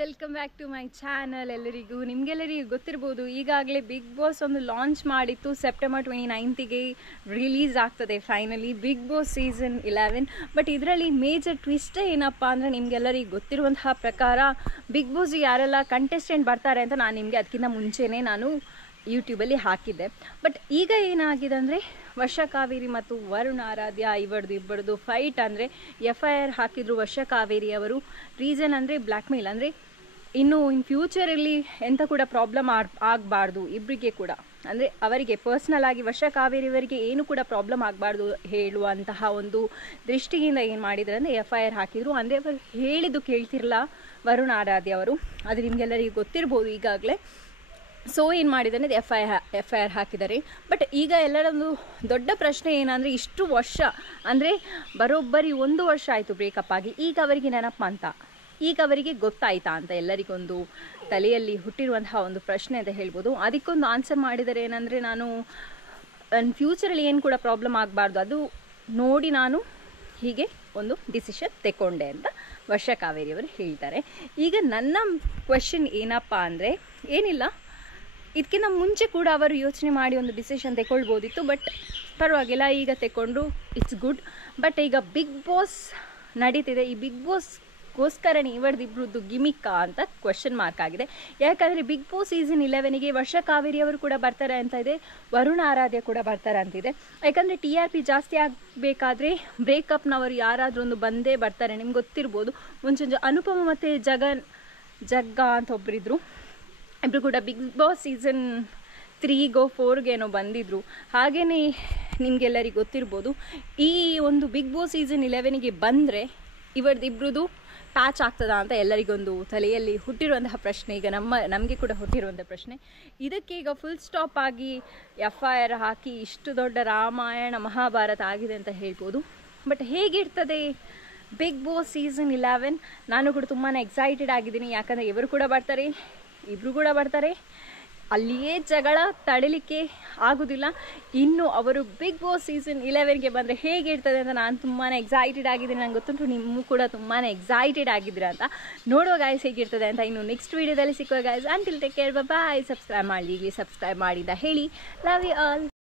Welcome back to my channel. ನಿಮಗೆಲ್ಲರಿಗೂ ಗೊತ್ತಿರ್ಬೋದು, ಈಗಾಗಲೇ ಬಿಗ್ ಬಾಸ್ ಒಂದು ಲಾಂಚ್ ಮಾಡಿತ್ತು. ಸೆಪ್ಟೆಂಬರ್ 29ಗೆ ರಿಲೀಸ್ ಆಗ್ತದೆ finally Bigg Boss season 11. But ಇದರಲ್ಲಿ ಮೇಜರ್ ಟ್ವಿಸ್ಟ್ ಏನಪ್ಪ ಅಂದರೆ, ನಿಮಗೆಲ್ಲರಿಗೂ ಗೊತ್ತಿರುವಂತಹ ಪ್ರಕಾರ ಬಿಗ್ ಬಾಸ್ ಯಾರೆಲ್ಲ ಕಂಟೆಸ್ಟೆಂಟ್ ಬರ್ತಾರೆ ಅಂತ ನಾನು ನಿಮಗೆ ಅದಕ್ಕಿಂತ ಮುಂಚೆನೇ ನಾನು ಯೂಟ್ಯೂಬಲ್ಲಿ ಹಾಕಿದ್ದೆ. ಬಟ್ ಈಗ ಏನಾಗಿದೆ ಅಂದರೆ, ವರ್ಷ ಕಾವೇರಿ ಮತ್ತು ವರುಣ್ ಆರಾಧ್ಯ ಇಬ್ಬರದು ಫೈಟ್. ಅಂದರೆ FIR ಹಾಕಿದ್ರು ವರ್ಷ ಕಾವೇರಿ ಅವರು. ರೀಸನ್ ಅಂದರೆ ಬ್ಲ್ಯಾಕ್ ಮೇಲ್, ಅಂದರೆ ಇನ್ನು ಇನ್ ಫ್ಯೂಚರಲ್ಲಿ ಎಂಥ ಕೂಡ ಪ್ರಾಬ್ಲಮ್ ಆಗಬಾರ್ದು ಇಬ್ಬರಿಗೆ ಕೂಡ, ಅಂದರೆ ಅವರಿಗೆ ಪರ್ಸ್ನಲ್ ಆಗಿ ವರ್ಷ ಕಾವೇರಿಯವರಿಗೆ ಏನು ಕೂಡ ಪ್ರಾಬ್ಲಮ್ ಆಗಬಾರ್ದು ಹೇಳುವಂತಹ ಒಂದು ದೃಷ್ಟಿಯಿಂದ ಏನು ಮಾಡಿದ್ದಾರೆ ಅಂದರೆ FIR ಹಾಕಿದರು. ಅಂದರೆ ಅವರು ಹೇಳಿದ್ದು ಕೇಳ್ತಿರಲ್ಲ ವರುಣ್ ಆರಾಧ್ಯ ಅವರು, ಅದು ನಿಮಗೆಲ್ಲರಿಗೂ ಗೊತ್ತಿರ್ಬೋದು ಈಗಾಗಲೇ. ಸೊ ಏನು ಮಾಡಿದ್ದಾನೆ, FIR ಹಾಕಿದ್ದಾರೆ. ಬಟ್ ಈಗ ಎಲ್ಲರೊಂದು ದೊಡ್ಡ ಪ್ರಶ್ನೆ ಏನಂದರೆ, ಇಷ್ಟು ವರ್ಷ ಅಂದರೆ ಬರೋಬ್ಬರಿ 1 ವರ್ಷ ಆಯಿತು ಬ್ರೇಕಪ್ ಆಗಿ, ಈಗ ಅವರಿಗೆ ನೆನಪು ಅಂತ, ಈಗ ಅವರಿಗೆ ಗೊತ್ತಾಯ್ತಾ ಅಂತ ಎಲ್ಲರಿಗೊಂದು ತಲೆಯಲ್ಲಿ ಹುಟ್ಟಿರುವಂತಹ ಒಂದು ಪ್ರಶ್ನೆ ಅಂತ ಹೇಳ್ಬೋದು. ಅದಕ್ಕೊಂದು ಆನ್ಸರ್ ಮಾಡಿದರೆ ಏನಂದರೆ, ನಾನು ಫ್ಯೂಚರಲ್ಲಿ ಏನು ಕೂಡ ಪ್ರಾಬ್ಲಮ್ ಆಗಬಾರ್ದು ಅದು ನೋಡಿ ನಾನು ಹೀಗೆ ಒಂದು ಡಿಸಿಷನ್ ತೆಕ್ಕೊಂಡೆ ಅಂತ ವರ್ಷ ಕಾವೇರಿಯವರು ಹೇಳ್ತಾರೆ. ಈಗ ನನ್ನ ಕ್ವೆಶನ್ ಏನಪ್ಪ ಅಂದರೆ, ಏನಿಲ್ಲ, ಇದಕ್ಕಿಂತ ಮುಂಚೆ ಕೂಡ ಅವರು ಯೋಚನೆ ಮಾಡಿ ಒಂದು ಡಿಸಿಷನ್ ತೆಗೊಳ್ಬೋದಿತ್ತು. ಬಟ್ ಪರವಾಗಿಲ್ಲ, ಈಗ ತೆಕ್ಕೊಂಡ್ರು, ಇಟ್ಸ್ ಗುಡ್. ಬಟ್ ಈಗ ಬಿಗ್ ಬಾಸ್ ನಡೀತಿದೆ, ಈ ಬಿಗ್ ಬಾಸ್ಗೋಸ್ಕರನೇ ಇವರದಿಬ್ಬರದ್ದು ಗಿಮಿಕ್ಕಾ ಅಂತ ಕ್ವೆಶನ್ ಮಾರ್ಕ್ ಆಗಿದೆ. ಯಾಕಂದರೆ ಬಿಗ್ ಬಾಸ್ ಸೀಸನ್ 11ಗೆ ವರ್ಷ ಕಾವೇರಿ ಅವರು ಕೂಡ ಬರ್ತಾರೆ ಅಂತ ಇದೆ, ವರುಣ್ ಆರಾಧ್ಯ ಕೂಡ ಬರ್ತಾರೆ ಅಂತಿದೆ. ಯಾಕಂದರೆ TRP ಜಾಸ್ತಿ ಆಗಬೇಕಾದ್ರೆ ಬ್ರೇಕಪ್ನವರು ಯಾರಾದರೂ ಒಂದು ಬಂದೇ ಬರ್ತಾರೆ. ನಿಮ್ಗೆ ಗೊತ್ತಿರ್ಬೋದು, ಮುಂಚೆ ಅನುಪಮ ಮತ್ತು ಜಗ್ಗ ಅಂತ ಒಬ್ಬರಿದ್ರು, ಇಬ್ಬರು ಕೂಡ ಬಿಗ್ ಬಾಸ್ ಸೀಸನ್ 3ಗೋ 4ಗೇನೋ ಬಂದಿದ್ರು. ಹಾಗೆಯೇ ನಿಮಗೆಲ್ಲರಿಗೂ ಗೊತ್ತಿರ್ಬೋದು, ಈ ಒಂದು ಬಿಗ್ ಬಾಸ್ ಸೀಸನ್ 11ಗೆ ಬಂದರೆ ಇವರದಿಬ್ಬರದು ಪ್ಯಾಚ್ ಆಗ್ತದಾ ಅಂತ ಎಲ್ಲರಿಗೊಂದು ತಲೆಯಲ್ಲಿ ಹುಟ್ಟಿರುವಂತಹ ಪ್ರಶ್ನೆ, ಈಗ ನಮಗೆ ಕೂಡ ಹುಟ್ಟಿರುವಂಥ ಪ್ರಶ್ನೆ. ಇದಕ್ಕೆ ಈಗ ಫುಲ್ ಸ್ಟಾಪ್ ಆಗಿ FIR ಹಾಕಿ ಇಷ್ಟು ದೊಡ್ಡ ರಾಮಾಯಣ ಮಹಾಭಾರತ ಆಗಿದೆ ಅಂತ ಹೇಳ್ಬೋದು. ಬಟ್ ಹೇಗಿರ್ತದೆ ಬಿಗ್ ಬಾಸ್ ಸೀಸನ್ 11? ನಾನು ಕೂಡ ತುಂಬಾ ಎಕ್ಸೈಟೆಡ್ ಆಗಿದ್ದೀನಿ. ಯಾಕಂದರೆ ಇಬ್ಬರು ಕೂಡ ಬರ್ತಾರೆ, ಅಲ್ಲಿಯೇ ಜಗಳ ತಡಿಲಿಕ್ಕೆ ಆಗೋದಿಲ್ಲ. ಇನ್ನು ಅವರು ಬಿಗ್ ಬಾಸ್ ಸೀಸನ್ 11ಗೆ ಬಂದರೆ ಹೇಗಿರ್ತದೆ ಅಂತ ನಾನು ತುಂಬಾ ಎಕ್ಸೈಟೆಡ್ ಆಗಿದ್ದೀನಿ. ನಂಗೆ ಗೊತ್ತುಂಟು ನಿಮಗೂ ಕೂಡ ತುಂಬಾ ಎಕ್ಸೈಟೆಡ್ ಆಗಿದ್ದೀರಾ ಅಂತ. ನೋಡುವ ಗಾಯ್ಸ್ ಹೇಗಿರ್ತದೆ ಅಂತ. ಇನ್ನು ನೆಕ್ಸ್ಟ್ ವೀಡಿಯೋದಲ್ಲಿ ಸಿಕ್ಕುವ guys. Until take care, bye. Subscribe ಮಾಡಿ, ಈಗಲೇ ಸಬ್ಸ್ಕ್ರೈಬ್ ಮಾಡಿದ ಹೇಳಿ. Love you all.